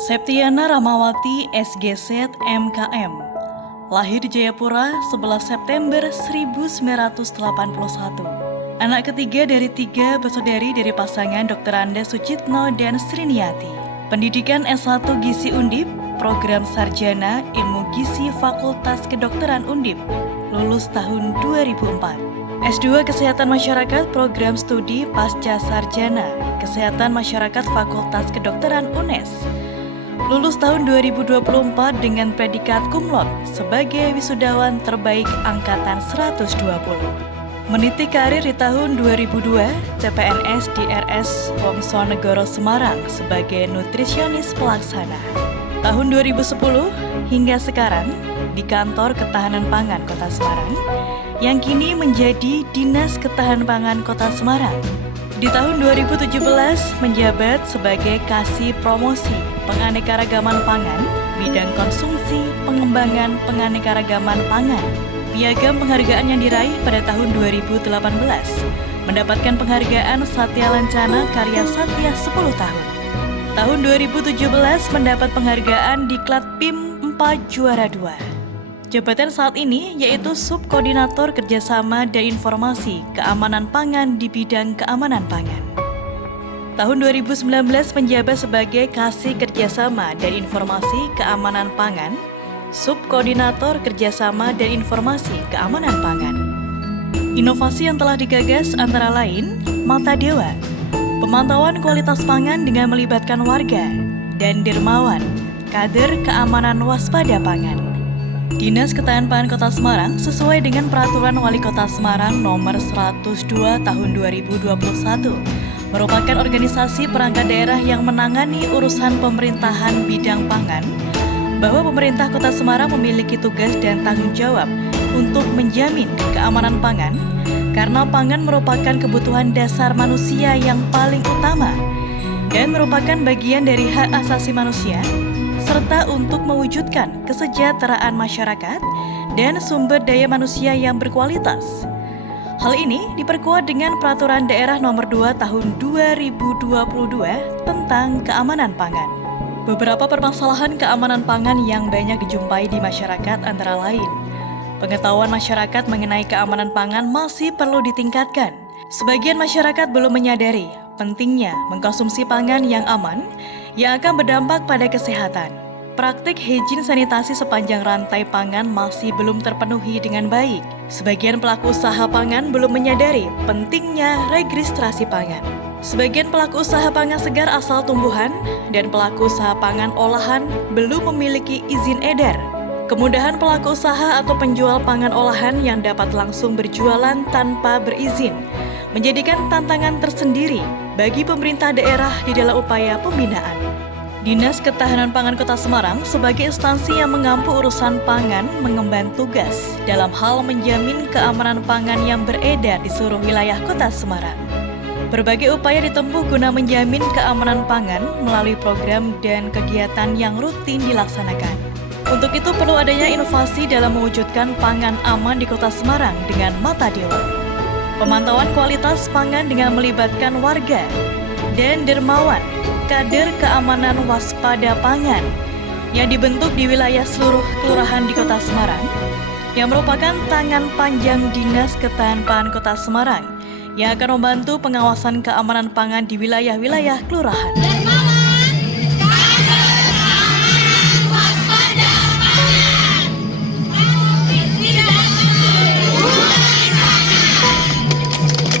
Septiana Ramawati SGZ MKM, lahir di Jayapura 11 September 1981. Anak ketiga dari 3 bersaudari dari pasangan Dr. Anda Sucitno dan Sriniati. Pendidikan S1 Gizi Undip, program sarjana Ilmu Gizi Fakultas Kedokteran Undip, lulus tahun 2004. S2 Kesehatan Masyarakat, program studi Pasca Sarjana Kesehatan Masyarakat Fakultas Kedokteran UNES, lulus tahun 2024 dengan predikat cum laude sebagai wisudawan terbaik angkatan 120. Meniti karir di tahun 2002, CPNS di RS Wongsonegoro Semarang sebagai nutrisionis pelaksana. Tahun 2010 hingga sekarang di Kantor Ketahanan Pangan Kota Semarang, yang kini menjadi Dinas Ketahanan Pangan Kota Semarang. Di tahun 2017 menjabat sebagai Kasih Promosi Penganekaragaman Pangan, bidang konsumsi pengembangan penganekaragaman pangan. Piagam penghargaan yang diraih pada tahun 2018 mendapatkan penghargaan Satya Lancana Karya Satya 10 tahun. Tahun 2017 mendapat penghargaan Diklat PIM 4 Juara 2. Jabatan saat ini yaitu Subkoordinator Kerjasama dan Informasi Keamanan Pangan di bidang keamanan pangan. Tahun 2019 menjabat sebagai Kasih Kerjasama dan Informasi Keamanan Pangan, Subkoordinator Kerjasama dan Informasi Keamanan Pangan. Inovasi yang telah digagas antara lain Mata Dewa, pemantauan kualitas pangan dengan melibatkan warga, dan Dermawan, kader keamanan waspada pangan. Dinas Ketahanan Pangan Kota Semarang sesuai dengan Peraturan Wali Kota Semarang Nomor 102 Tahun 2021 merupakan organisasi perangkat daerah yang menangani urusan pemerintahan bidang pangan, bahwa pemerintah Kota Semarang memiliki tugas dan tanggung jawab untuk menjamin keamanan pangan karena pangan merupakan kebutuhan dasar manusia yang paling utama dan merupakan bagian dari hak asasi manusia, serta untuk mewujudkan kesejahteraan masyarakat dan sumber daya manusia yang berkualitas. Hal ini diperkuat dengan Peraturan Daerah Nomor 2 Tahun 2022 tentang keamanan pangan. Beberapa permasalahan keamanan pangan yang banyak dijumpai di masyarakat antara lain: pengetahuan masyarakat mengenai keamanan pangan masih perlu ditingkatkan. Sebagian masyarakat belum menyadari pentingnya mengkonsumsi pangan yang aman yang akan berdampak pada kesehatan. Praktik higien sanitasi sepanjang rantai pangan masih belum terpenuhi dengan baik. Sebagian pelaku usaha pangan belum menyadari pentingnya registrasi pangan. Sebagian pelaku usaha pangan segar asal tumbuhan dan pelaku usaha pangan olahan belum memiliki izin edar. Kemudahan pelaku usaha atau penjual pangan olahan yang dapat langsung berjualan tanpa berizin menjadikan tantangan tersendiri bagi pemerintah daerah di dalam upaya pembinaan. Dinas Ketahanan Pangan Kota Semarang sebagai instansi yang mengampu urusan pangan mengemban tugas dalam hal menjamin keamanan pangan yang beredar di seluruh wilayah Kota Semarang. Berbagai upaya ditempuh guna menjamin keamanan pangan melalui program dan kegiatan yang rutin dilaksanakan. Untuk itu perlu adanya inovasi dalam mewujudkan pangan aman di Kota Semarang dengan Mata Dewa. Pemantauan kualitas pangan dengan melibatkan warga dan dermawan, kader keamanan waspada pangan yang dibentuk di wilayah seluruh kelurahan di Kota Semarang, yang merupakan tangan panjang Dinas Ketahanan Pangan Kota Semarang yang akan membantu pengawasan keamanan pangan di wilayah-wilayah kelurahan.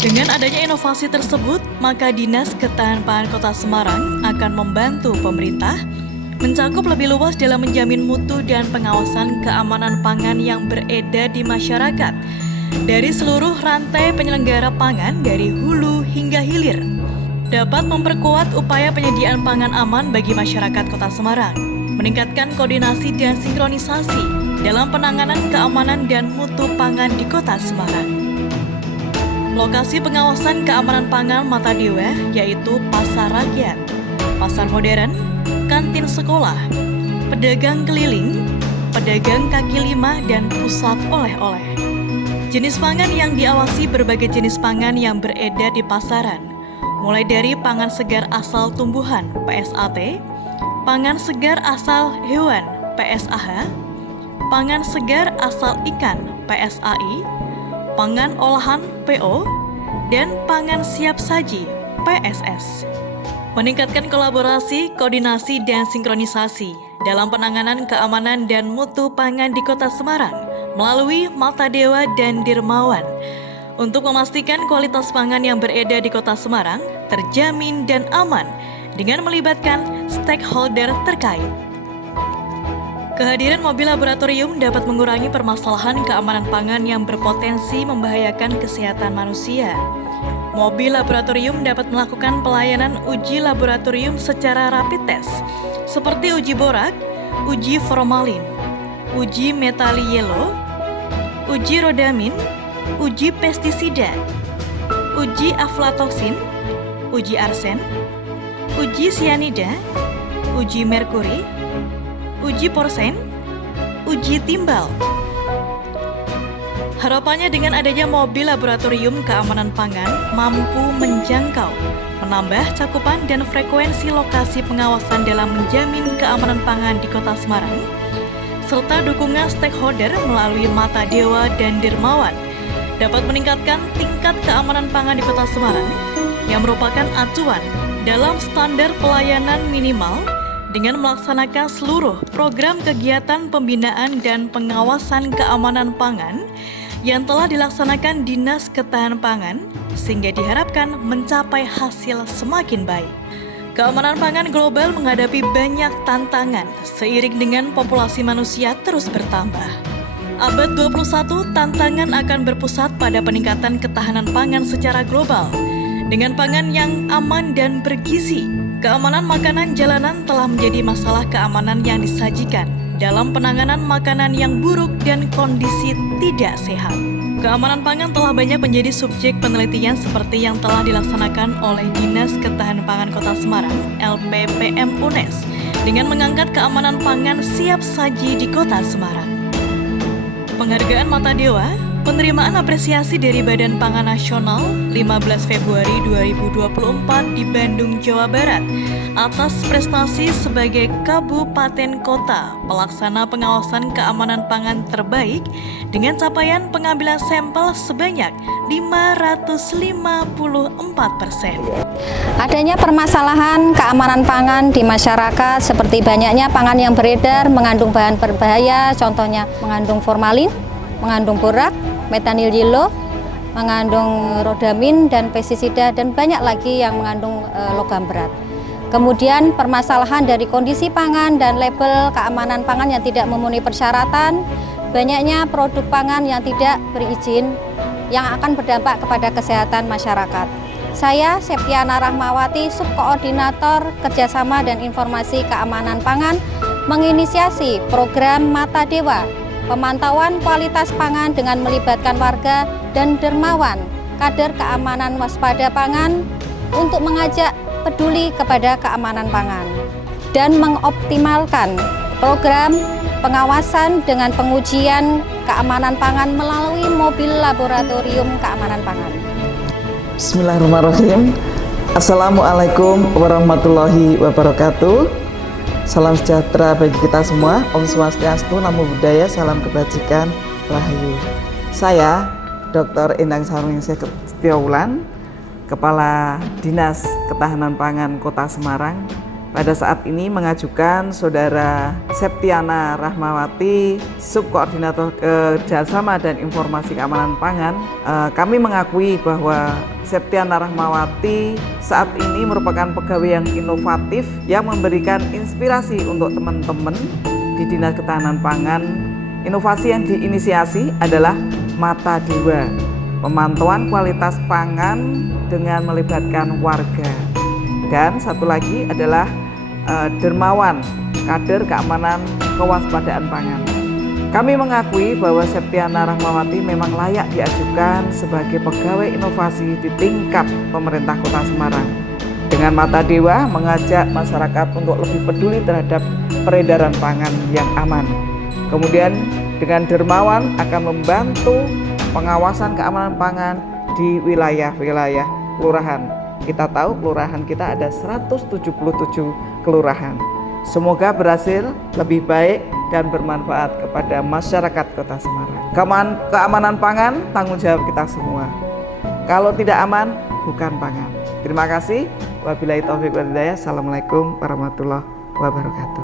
Dengan adanya inovasi tersebut, maka Dinas Ketahanan Pangan Kota Semarang akan membantu pemerintah mencakup lebih luas dalam menjamin mutu dan pengawasan keamanan pangan yang beredar di masyarakat dari seluruh rantai penyelenggara pangan dari hulu hingga hilir. Dapat memperkuat upaya penyediaan pangan aman bagi masyarakat Kota Semarang, meningkatkan koordinasi dan sinkronisasi dalam penanganan keamanan dan mutu pangan di Kota Semarang. Lokasi pengawasan keamanan pangan Mata Dewa yaitu pasar rakyat, pasar modern, kantin sekolah, pedagang keliling, pedagang kaki lima, dan pusat oleh-oleh. Jenis pangan yang diawasi berbagai jenis pangan yang beredar di pasaran, mulai dari pangan segar asal tumbuhan (PSAT), pangan segar asal hewan PSAH, pangan segar asal ikan PSAI, pangan olahan PO, dan pangan siap saji PSS. Meningkatkan kolaborasi, koordinasi, dan sinkronisasi dalam penanganan keamanan dan mutu pangan di Kota Semarang melalui Mata Dewa dan Dirmawan untuk memastikan kualitas pangan yang beredar di Kota Semarang terjamin dan aman dengan melibatkan stakeholder terkait. Kehadiran mobil laboratorium dapat mengurangi permasalahan keamanan pangan yang berpotensi membahayakan kesehatan manusia. Mobil laboratorium dapat melakukan pelayanan uji laboratorium secara rapid test, seperti uji borak, uji formalin, uji metalielo, uji rodamin, uji pestisida, uji aflatoksin, uji arsen, uji sianida, uji merkuri, uji porsen, uji timbal. Harapannya dengan adanya mobil laboratorium keamanan pangan mampu menjangkau, menambah cakupan dan frekuensi lokasi pengawasan dalam menjamin keamanan pangan di Kota Semarang, serta dukungan stakeholder melalui Mata Dewa dan Dirmawan dapat meningkatkan tingkat keamanan pangan di Kota Semarang yang merupakan acuan dalam standar pelayanan minimal dengan melaksanakan seluruh program kegiatan pembinaan dan pengawasan keamanan pangan yang telah dilaksanakan Dinas Ketahanan Pangan sehingga diharapkan mencapai hasil semakin baik. Keamanan pangan global menghadapi banyak tantangan seiring dengan populasi manusia terus bertambah. Abad 21, tantangan akan berpusat pada peningkatan ketahanan pangan secara global. Dengan pangan yang aman dan bergizi, keamanan makanan jalanan telah menjadi masalah keamanan yang disajikan dalam penanganan makanan yang buruk dan kondisi tidak sehat. Keamanan pangan telah banyak menjadi subjek penelitian seperti yang telah dilaksanakan oleh Dinas Ketahanan Pangan Kota Semarang (LPPM UNES) dengan mengangkat keamanan pangan siap saji di Kota Semarang. Penghargaan Mata Dewa, penerimaan apresiasi dari Badan Pangan Nasional 15 Februari 2024 di Bandung, Jawa Barat atas prestasi sebagai Kabupaten Kota pelaksana pengawasan keamanan pangan terbaik dengan capaian pengambilan sampel sebanyak 554%. Adanya permasalahan keamanan pangan di masyarakat seperti banyaknya pangan yang beredar mengandung bahan berbahaya, contohnya mengandung formalin, mengandung borak, metanil yellow, mengandung rodamin dan pestisida, dan banyak lagi yang mengandung logam berat. Kemudian permasalahan dari kondisi pangan dan label keamanan pangan yang tidak memenuhi persyaratan, banyaknya produk pangan yang tidak berizin yang akan berdampak kepada kesehatan masyarakat. Saya, Septiana Rahmawati, Subkoordinator Kerjasama dan Informasi Keamanan Pangan, menginisiasi program Mata Dewa, pemantauan kualitas pangan dengan melibatkan warga dan dermawan, kader keamanan waspada pangan untuk mengajak peduli kepada keamanan pangan dan mengoptimalkan program pengawasan dengan pengujian keamanan pangan melalui mobil laboratorium keamanan pangan. Bismillahirrahmanirrahim. Assalamualaikum warahmatullahi wabarakatuh. Salam sejahtera bagi kita semua. Om Swastiastu, Namo Buddhaya, salam kebajikan, Rahayu. Saya Dr. Endang Sarningsih Setiaulan, Kepala Dinas Ketahanan Pangan Kota Semarang, pada saat ini mengajukan Saudara Septiana Rahmawati, Subkoordinator Kerjasama dan Informasi Keamanan Pangan. Kami mengakui bahwa Septiana Rahmawati saat ini merupakan pegawai yang inovatif yang memberikan inspirasi untuk teman-teman di Dinas Ketahanan Pangan. Inovasi yang diinisiasi adalah Mata Dewa, pemantauan kualitas pangan dengan melibatkan warga. Dan satu lagi adalah dermawan, kader keamanan kewaspadaan pangan. Kami mengakui bahwa Septiana Rahmawati memang layak diajukan sebagai pegawai inovasi di tingkat pemerintah Kota Semarang. Dengan Mata Dewa mengajak masyarakat untuk lebih peduli terhadap peredaran pangan yang aman. Kemudian dengan dermawan akan membantu pengawasan keamanan pangan di wilayah-wilayah kelurahan. Kita tahu kelurahan kita ada 177 kelurahan. Semoga berhasil, lebih baik, dan bermanfaat kepada masyarakat Kota Semarang. Keamanan pangan tanggung jawab kita semua. Kalau tidak aman, bukan pangan. Terima kasih. Wabillahi taufiq wal hidayah. Assalamualaikum warahmatullahi wabarakatuh.